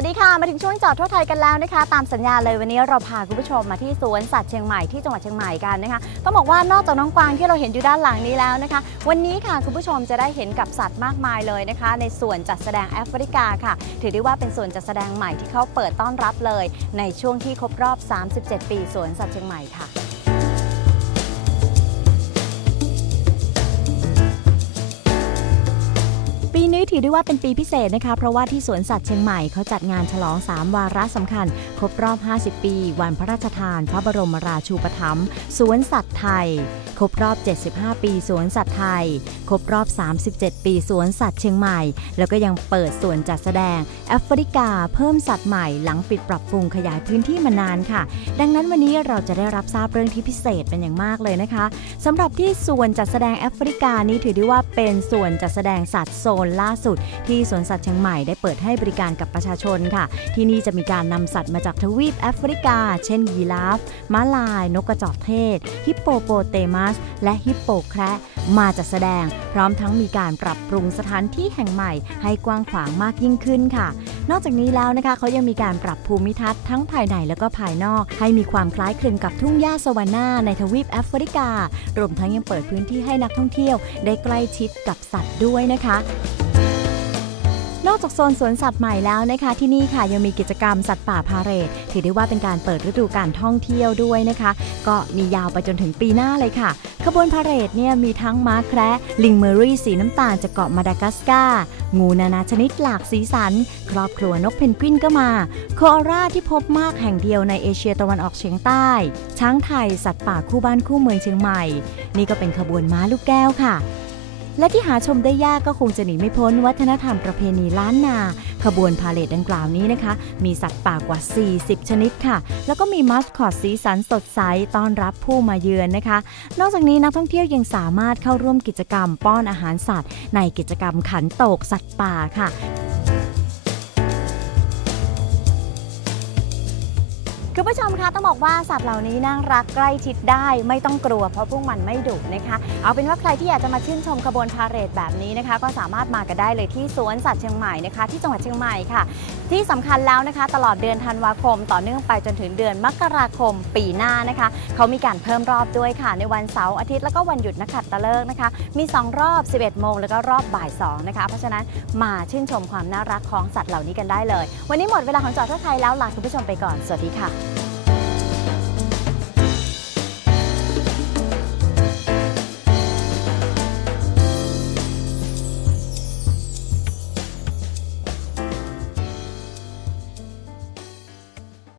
วัสดีค่ะ มาถึงช่วงจอดทั่วไทยกันแล้วนะคะ ตามสัญญาเลยวันนี้เราพาคุณผู้ชมมาที่สวนสัตว์เชียงใหม่ที่จังหวัดเชียงใหม่กันนะคะต้องบอกว่านอกจากน้องกวางที่เราเห็นอยู่ด้านหลังนี้แล้วนะคะ วันนี้ค่ะคุณผู้ชมจะได้เห็นกับสัตว์มากมายเลยนะคะ ในส่วนจัดแสดงแอฟริกาค่ะ ถือได้ว่าเป็นส่วนจัดแสดงใหม่ที่เขาเปิดต้อนรับเลย ในช่วงที่ครบรอบ 37 ปีสวนสัตว์เชียงใหม่ค่ะ นี้ถือได้ว่าเป็นปีพิเศษนะคะ เพราะว่าที่สวนสัตว์เชียงใหม่เขาจัดงานฉลอง 3 วาระสำคัญ ครบรอบ 50 ปี วันพระราชทาน พระบรมราชูปถัมภ์สวนสัตว์ไทย ครบรอบ 75 ปีสวนสัตว์ไทย ครบรอบ 37 ปีสวนสัตว์เชียงใหม่ แล้วก็ยังเปิดสวนจัดแสดงแอฟริกาเพิ่มสัตว์ใหม่หลังปิดปรับปรุงขยายพื้นที่มานานค่ะ ดังนั้นวันนี้เราจะได้รับทราบเรื่องที่พิเศษเป็นอย่างมากเลยนะคะสำหรับที่สวนจัดแสดงแอฟริกานี้ถือได้ว่าเป็นส่วนจัดแสดงสัตว์โซนล่าสุด ที่สวนสัตว์เชียงใหม่ได้เปิดให้บริการกับประชาชนค่ะ ที่นี่จะมีการนำสัตว์มาจากทวีปแอฟริกา เช่นยีราฟม้าลาย นกกระจอกเทศ ฮิปโปโปเตมัส และฮิปโปแคระมาจัดแสดง พร้อมทั้งมีการปรับปรุงสถานที่แห่งใหม่ ให้กว้างขวางมากยิ่งขึ้นค่ะ นอกจากนี้แล้วนะคะเขายังมีการปรับภูมิทัศน์ทั้งภายในและก็ภายนอก ให้มีความคล้ายคลึงกับทุ่งหญ้าสวานาในทวีปแอฟริกา รวมทั้งยังเปิดพื้นที่ให้นักท่องเที่ยว ได้ใกล้ชิดกับสัตว์ด้วยนะคะ อกจากโซนสวนสัตว์ใหม่แล้วนะคะที่นี่ค่ะยังมีกิจกรรมสัตว์ป่าพาเรดถือได้ว่าเป็นการเปิดฤดูการท่องเที่ยวด้วยนะคะ ก็มียาวไปจนถึงปีหน้าเลยค่ะ ขบวนพาเรดเนี่ยมีทั้งม้าแคระลิงเมอรี่สีน้ำตาลจากเกาะมาดากัสการ์งูนานาชนิดหลากสีสัน ครอบครัวนกเพนกวินก็มา โคอาล่าที่พบมากแห่งเดียวในเอเชียตะวันออกเฉียงใต้ ช้างไทยสัตว์ป่าคู่บ้านคู่เมืองเชียงใหม่ นี่ก็เป็นขบวนม้าลูกแก้วค่ะ และที่หาชมได้ยากก็คงจะหนีไม่พ้นวัฒนธรรมประเพณีล้านนา ขบวนพาเลทดังกล่าวนี้นะคะ มีสัตว์ป่ากว่า 40 ชนิดค่ะ แล้วก็มีมัสคอตสีสันสดใสต้อนรับผู้มาเยือนนะคะ นอกจากนี้นักท่องเที่ยวยังสามารถเข้าร่วมกิจกรรมป้อนอาหารสัตว์ ในกิจกรรมขันโตกสัตว์ป่าค่ะ คุณผู้ชมคะต้องบอกว่าสัตว์เหล่านี้น่ารักใกล้ชิดได้ไม่ต้องกลัว เพราะพวกมันไม่ดุนะคะ เอาเป็นว่าใครที่อยากจะมาชื่นชมขบวนพาเหรดแบบนี้นะคะ ก็สามารถมากันได้เลยที่สวนสัตว์เชียงใหม่นะคะ ที่จังหวัดเชียงใหม่ค่ะ ที่สำคัญแล้วนะคะ ตลอดเดือนธันวาคม ต่อเนื่องไปจนถึงเดือนมกราคมปีหน้านะคะ เขามีการเพิ่มรอบด้วยค่ะ ในวันเสาร์อาทิตย์แล้วก็วันหยุดนักขัตฤกษ์นะคะ มี 2 รอบ 11 โมงแล้วก็รอบบ่าย2นะคะเพราะฉะนั้นมาชื่นชมความน่ารักของสัตว์เหล่านี้กันได้เลย วันนี้หมดเวลาของจอดทั่วไทยแล้วลาคุณผู้ชมไปก่อนสวัสดีค่ะ